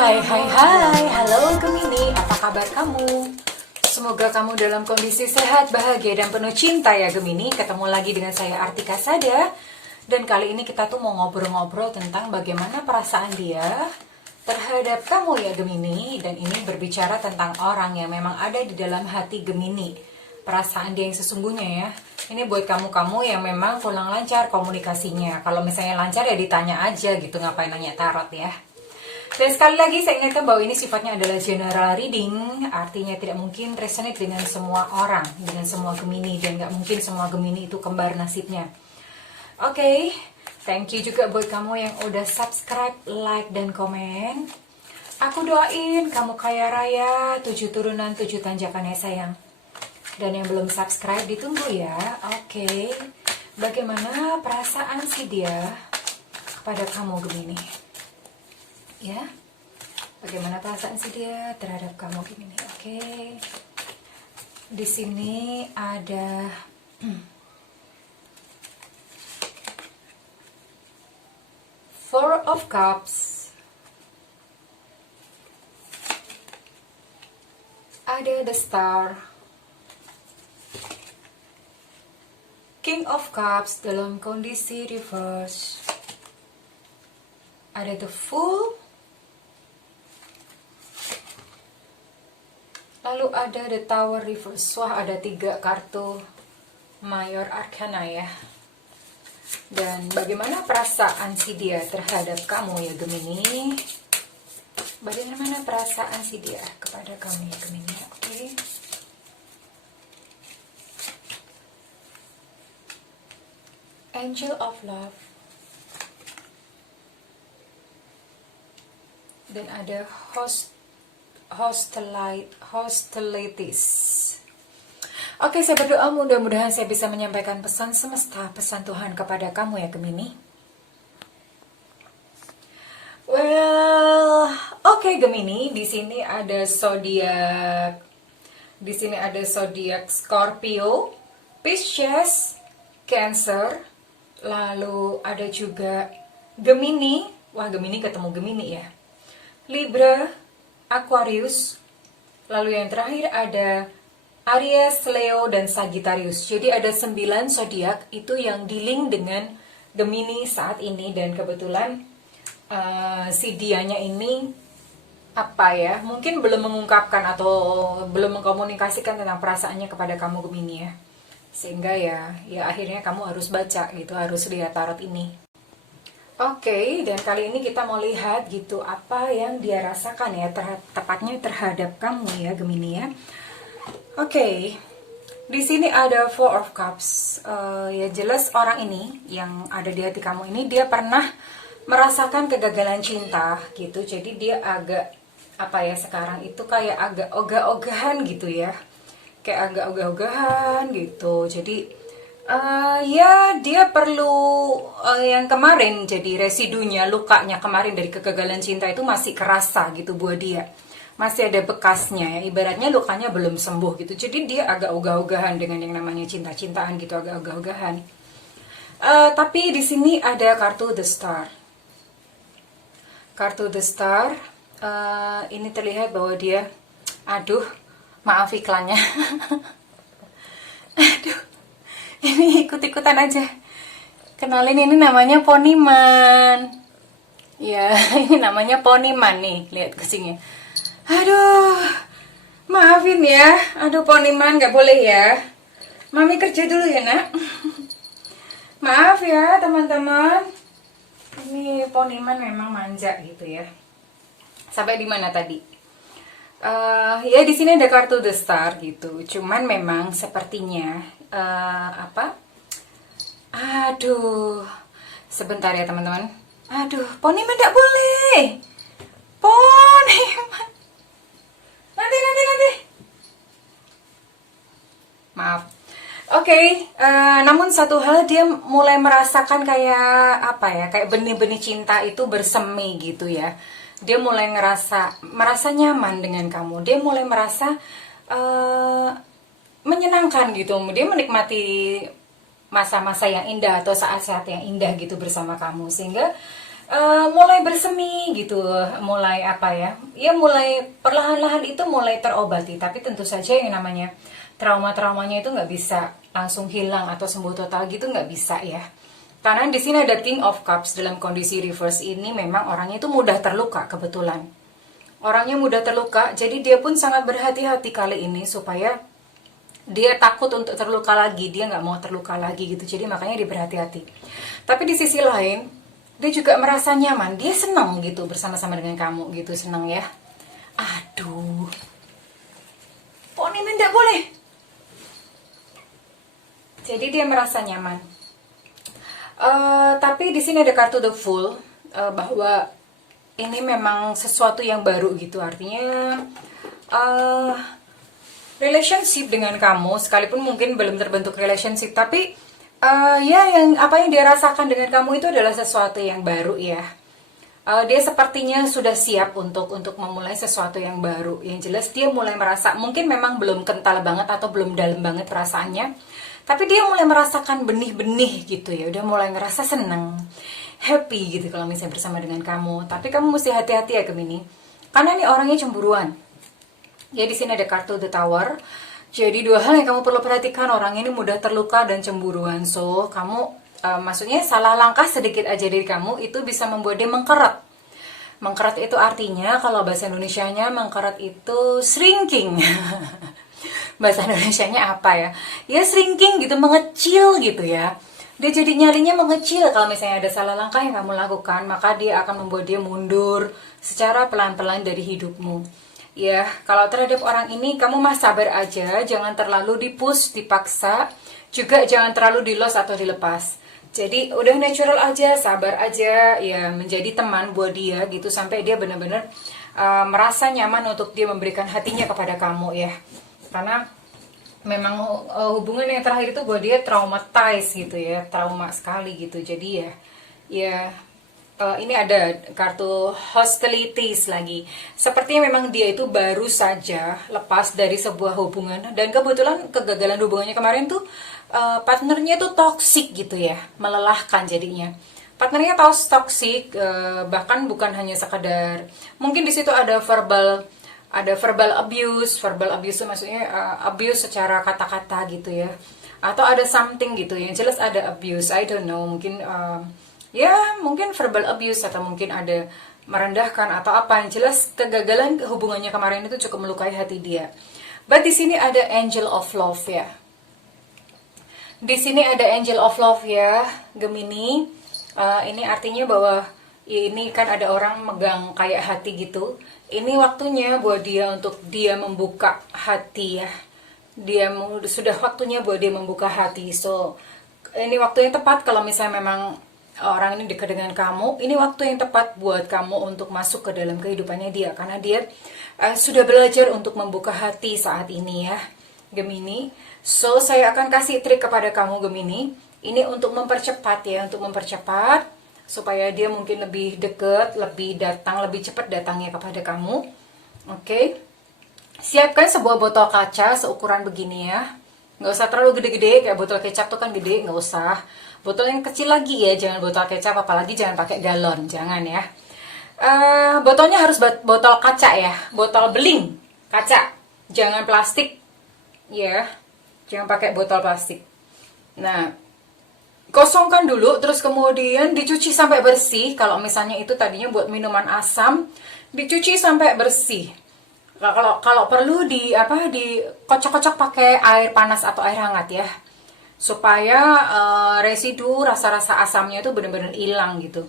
Hai, halo Gemini, apa kabar kamu? Semoga kamu dalam kondisi sehat, bahagia, dan penuh cinta ya Gemini. Ketemu lagi dengan saya Artika Sada. Dan kali ini kita tuh mau ngobrol-ngobrol tentang bagaimana perasaan dia terhadap kamu ya Gemini. Dan ini berbicara tentang orang yang memang ada di dalam hati Gemini. Perasaan dia yang sesungguhnya ya. Ini buat kamu-kamu yang memang kurang lancar komunikasinya. Kalau misalnya lancar ya ditanya aja gitu, ngapain nanya tarot ya. Dan sekali lagi saya ingatkan bahwa ini sifatnya adalah general reading, artinya tidak mungkin resonate dengan semua orang, dengan semua Gemini, dan gak mungkin semua Gemini itu kembar nasibnya. Oke, thank you juga buat kamu yang udah subscribe, like, dan komen. Aku doain kamu kaya raya, 7 turunan 7 tanjakan ya sayang. Dan yang belum subscribe ditunggu ya. Oke, bagaimana perasaan si dia kepada kamu Gemini? Ya, bagaimana perasaan si dia terhadap kamu Gemini? Oke, di sini ada Four of Cups, ada the Star, King of Cups dalam kondisi reverse, ada the Fool. Lalu ada the Tower reverse. Wah, ada 3 kartu Mayor Arcana ya. Dan bagaimana perasaan si dia terhadap kamu ya Gemini? Bagaimana perasaan si dia kepada kamu ya Gemini? Oke. Angel of Love. Dan ada hostilities. Oke, saya berdoa mudah-mudahan saya bisa menyampaikan pesan semesta, pesan Tuhan kepada kamu ya Gemini. Well, oke Gemini, di sini ada zodiak. Di sini ada zodiak Scorpio, Pisces, Cancer, lalu ada juga Gemini. Wah, Gemini ketemu Gemini ya. Libra, Aquarius, lalu yang terakhir ada Aries, Leo, dan Sagittarius. Jadi ada 9 zodiak itu yang dealing dengan Gemini saat ini. Dan kebetulan si dianya ini apa ya, mungkin belum mengungkapkan atau belum mengkomunikasikan tentang perasaannya kepada kamu Gemini ya. Sehingga ya akhirnya kamu harus baca gitu, harus lihat tarot ini. Oke, dan kali ini kita mau lihat gitu apa yang dia rasakan ya, tepatnya terhadap kamu ya Gemini ya. Oke, di sini ada Four of Cups. Ya jelas orang ini yang ada di hati kamu ini dia pernah merasakan kegagalan cinta gitu. Jadi dia agak apa ya, sekarang itu kayak agak ogah-ogahan gitu ya, kayak agak ogah-ogahan gitu. Jadi ya dia perlu yang kemarin, jadi residunya, lukanya kemarin dari kegagalan cinta itu masih kerasa gitu buat dia, masih ada bekasnya ya, ibaratnya lukanya belum sembuh gitu. Jadi dia agak ogah-ogahan dengan yang namanya cinta-cintaan gitu, agak ogah-ogahan. Tapi di sini ada kartu the Star. Kartu the Star ini terlihat bahwa dia, aduh maaf iklannya aduh, ini ikut-ikutan aja. Kenalin, ini namanya Poniman. Ya, ini namanya Poniman nih, lihat kucingnya. Aduh, maafin ya. Aduh Poniman, gak boleh ya. Mami kerja dulu ya nak. Maaf ya teman-teman. Ini Poniman memang manja gitu ya. Sampai di mana tadi? Ya di sini ada kartu the Star gitu. Cuman memang sepertinya aduh, sebentar ya teman-teman. Aduh, Poniman tidak boleh. Poniman. Nanti. Maaf. Oke, namun satu hal, dia mulai merasakan kayak apa ya, kayak benih-benih cinta itu bersemi gitu ya. Dia mulai merasa nyaman dengan kamu. Dia mulai merasa menyenangkan gitu. Dia menikmati masa-masa yang indah atau saat-saat yang indah gitu bersama kamu. Sehingga mulai bersemi gitu, mulai apa ya, ya mulai perlahan-lahan itu mulai terobati. Tapi tentu saja yang namanya trauma-traumanya itu nggak bisa langsung hilang atau sembuh total gitu, nggak bisa ya. Karena di sini ada King of Cups dalam kondisi reverse ini, memang orangnya itu mudah terluka kebetulan. Orangnya mudah terluka, jadi dia pun sangat berhati-hati kali ini supaya dia takut untuk terluka lagi, dia nggak mau terluka lagi gitu, jadi makanya dia berhati-hati. Tapi di sisi lain, dia juga merasa nyaman, dia senang gitu bersama-sama dengan kamu gitu, senang ya. Aduh, kok ini tidak boleh? Jadi dia merasa nyaman. Tapi di sini ada kartu The Fool, bahwa ini memang sesuatu yang baru gitu, artinya relationship dengan kamu, sekalipun mungkin belum terbentuk relationship, tapi ya yang apa yang dia rasakan dengan kamu itu adalah sesuatu yang baru ya. Dia sepertinya sudah siap untuk memulai sesuatu yang baru. Yang jelas dia mulai merasa, mungkin memang belum kental banget atau belum dalam banget perasaannya, tapi dia mulai merasakan benih-benih gitu ya. Udah mulai ngerasa seneng, happy gitu kalau misalnya bersama dengan kamu. Tapi kamu mesti hati-hati ya Gemini, karena ini orangnya cemburuan. Ya di sini ada kartu The Tower. Jadi dua hal yang kamu perlu perhatikan, orang ini mudah terluka dan cemburuan. So kamu maksudnya salah langkah sedikit aja dari kamu itu bisa membuat dia mengkeret. Mengkeret itu artinya kalau bahasa Indonesianya mengkeret itu shrinking. Bahasa Indonesianya apa ya? Ya shrinking gitu, mengecil gitu ya. Dia jadi nyalinya mengecil kalau misalnya ada salah langkah yang kamu lakukan, maka dia akan membuat dia mundur secara pelan-pelan dari hidupmu. Ya, kalau terhadap orang ini kamu mah sabar aja, jangan terlalu dipush, dipaksa, juga jangan terlalu di-loss atau dilepas. Jadi udah natural aja, sabar aja, ya menjadi teman buat dia gitu sampai dia benar-benar merasa nyaman untuk dia memberikan hatinya kepada kamu ya. Karena memang hubungan yang terakhir itu buat dia traumatized gitu ya, trauma sekali gitu. Jadi ya ini ada kartu hostilities lagi. Sepertinya memang dia itu baru saja lepas dari sebuah hubungan, dan kebetulan kegagalan hubungannya kemarin tuh partnernya tuh toxic gitu ya, melelahkan jadinya. Partnernya toxic, bahkan bukan hanya sekadar, mungkin di situ ada verbal abuse. Verbal abuse itu maksudnya abuse secara kata-kata gitu ya, atau ada something gitu. Yang jelas ada abuse, I don't know, mungkin ya mungkin verbal abuse atau mungkin ada merendahkan atau apa. Yang jelas kegagalan hubungannya kemarin itu cukup melukai hati dia. But di sini ada angel of love ya. Di sini ada angel of love ya, Gemini. Ini artinya bahwa ini kan ada orang megang kayak hati gitu. Ini waktunya buat dia untuk dia membuka hati ya. Sudah waktunya buat dia membuka hati. So ini waktu yang tepat kalau misalnya memang orang ini dekat dengan kamu, ini waktu yang tepat buat kamu untuk masuk ke dalam kehidupannya dia, karena dia sudah belajar untuk membuka hati saat ini ya, Gemini. So saya akan kasih trik kepada kamu Gemini, ini untuk mempercepat ya, untuk mempercepat supaya dia mungkin lebih dekat, lebih cepat datangnya kepada kamu. Oke. Siapkan sebuah botol kaca seukuran begini ya. Nggak usah terlalu gede-gede, kayak botol kecap tuh kan gede, nggak usah. Botol yang kecil lagi ya, jangan botol kecap, apalagi jangan pakai galon, jangan ya. Botolnya harus botol kaca ya, botol beling kaca, jangan plastik ya, jangan pakai botol plastik. Nah, kosongkan dulu, terus kemudian dicuci sampai bersih. Kalau misalnya itu tadinya buat minuman asam, dicuci sampai bersih. Kalau perlu dikocok-kocok pakai air panas atau air hangat ya, supaya residu rasa-rasa asamnya itu benar-benar hilang gitu.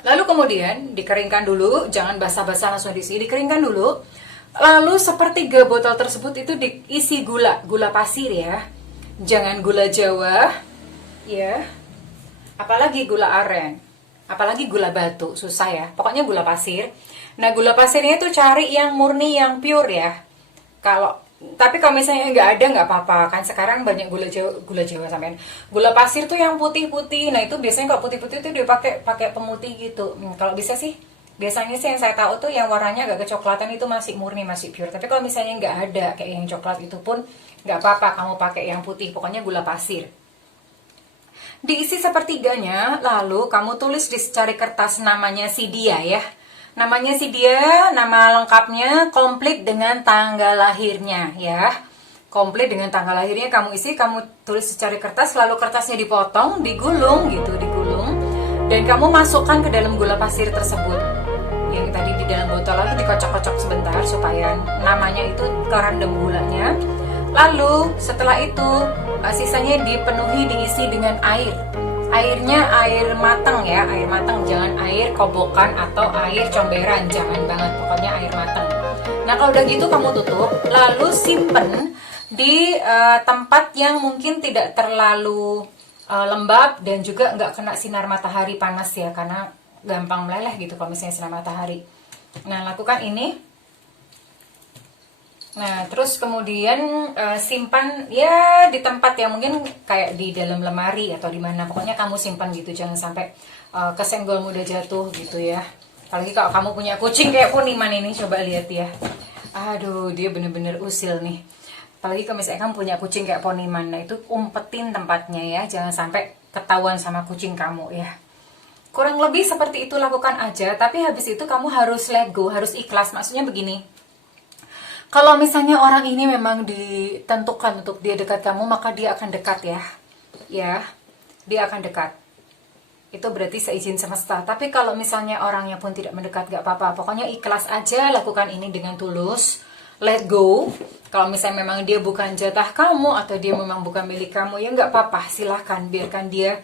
Lalu kemudian dikeringkan dulu, jangan basah-basah langsung diisi, dikeringkan dulu. Lalu sepertiga botol tersebut itu diisi gula pasir ya, jangan gula Jawa ya, apalagi gula aren, apalagi gula batu, susah ya, pokoknya gula pasir. Nah, gula pasirnya itu cari yang murni, yang pure ya. Tapi kalau misalnya nggak ada nggak apa-apa, kan sekarang banyak gula Jawa sampean. Gula pasir tuh yang putih-putih. Nah, itu biasanya kalau putih-putih itu dia pakai pemutih gitu. Kalau bisa sih, biasanya sih yang saya tahu tuh yang warnanya agak kecoklatan itu masih murni, masih pure. Tapi kalau misalnya nggak ada kayak yang coklat itu pun nggak apa-apa, kamu pakai yang putih, pokoknya gula pasir. Diisi sepertiganya, lalu kamu tulis di secari kertas namanya si dia ya. Namanya si dia, nama lengkapnya, komplit dengan tanggal lahirnya ya. Komplit dengan tanggal lahirnya kamu isi, kamu tulis secari kertas, lalu kertasnya dipotong, digulung gitu, digulung. Dan kamu masukkan ke dalam gula pasir tersebut. Yang tadi di dalam botol, lalu dikocok-kocok sebentar supaya namanya itu kerendam gulanya. Lalu setelah itu sisanya dipenuhi, diisi dengan air. Airnya air matang ya, air matang, jangan air kobokan atau air comberan, jangan banget, pokoknya air matang. Nah kalau udah gitu kamu tutup, lalu simpen di tempat yang mungkin tidak terlalu lembab dan juga nggak kena sinar matahari panas ya, karena gampang meleleh gitu kalau misalnya sinar matahari. Nah lakukan ini. Nah, terus kemudian simpan ya di tempat yang mungkin kayak di dalam lemari atau di mana. Pokoknya kamu simpan gitu, jangan sampai kesenggol mudah jatuh gitu ya. Apalagi kalau kamu punya kucing kayak Poniman ini, coba lihat ya. Aduh, dia bener-bener usil nih. Apalagi kalau misalnya kamu punya kucing kayak Poniman, nah itu umpetin tempatnya ya, jangan sampai ketahuan sama kucing kamu ya. Kurang lebih seperti itu, lakukan aja. Tapi habis itu kamu harus let go, harus ikhlas. Maksudnya begini. Kalau misalnya orang ini memang ditentukan untuk dia dekat kamu, maka dia akan dekat ya. Ya, dia akan dekat. Itu berarti seizin semesta. Tapi kalau misalnya orangnya pun tidak mendekat, gak apa-apa. Pokoknya ikhlas aja, lakukan ini dengan tulus. Let go. Kalau misalnya memang dia bukan jatah kamu atau dia memang bukan milik kamu, ya gak apa-apa. Silahkan, biarkan dia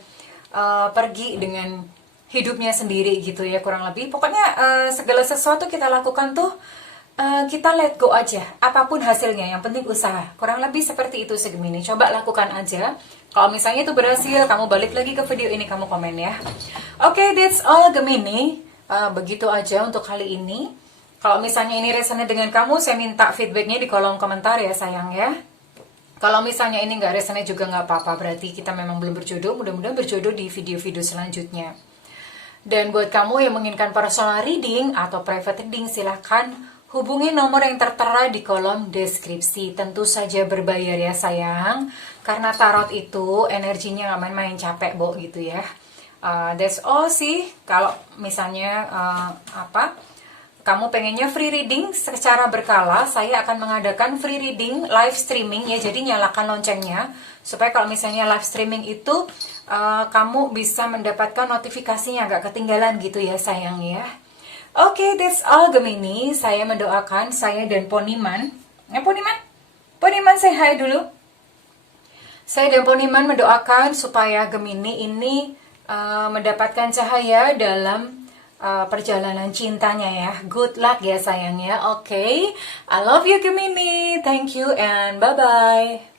pergi dengan hidupnya sendiri gitu ya, kurang lebih. Pokoknya segala sesuatu kita lakukan tuh, kita let go aja, apapun hasilnya, yang penting usaha. Kurang lebih seperti itu Gemini. Coba lakukan aja. Kalau misalnya itu berhasil, kamu balik lagi ke video ini, kamu komen ya. Oke, that's all Gemini. Begitu aja untuk kali ini. Kalau misalnya ini resonate dengan kamu, saya minta feedbacknya di kolom komentar ya sayang ya. Kalau misalnya ini nggak resonate juga nggak apa-apa, berarti kita memang belum berjodoh. Mudah-mudahan berjodoh di video-video selanjutnya. Dan buat kamu yang menginginkan personal reading atau private reading, silahkan hubungi nomor yang tertera di kolom deskripsi. Tentu saja berbayar ya sayang, karena tarot itu energinya nggak main-main, capek Bo gitu ya. That's all sih. Kalau misalnya kamu pengennya free reading secara berkala, saya akan mengadakan free reading live streaming ya. Jadi nyalakan loncengnya supaya kalau misalnya live streaming itu kamu bisa mendapatkan notifikasinya, nggak ketinggalan gitu ya sayang ya. Oke, that's all Gemini. Saya mendoakan, saya dan Poniman. Poniman say hi dulu. Saya dan Poniman mendoakan supaya Gemini ini mendapatkan cahaya dalam perjalanan cintanya ya. Good luck ya sayang ya. Oke, I love you Gemini. Thank you and bye-bye.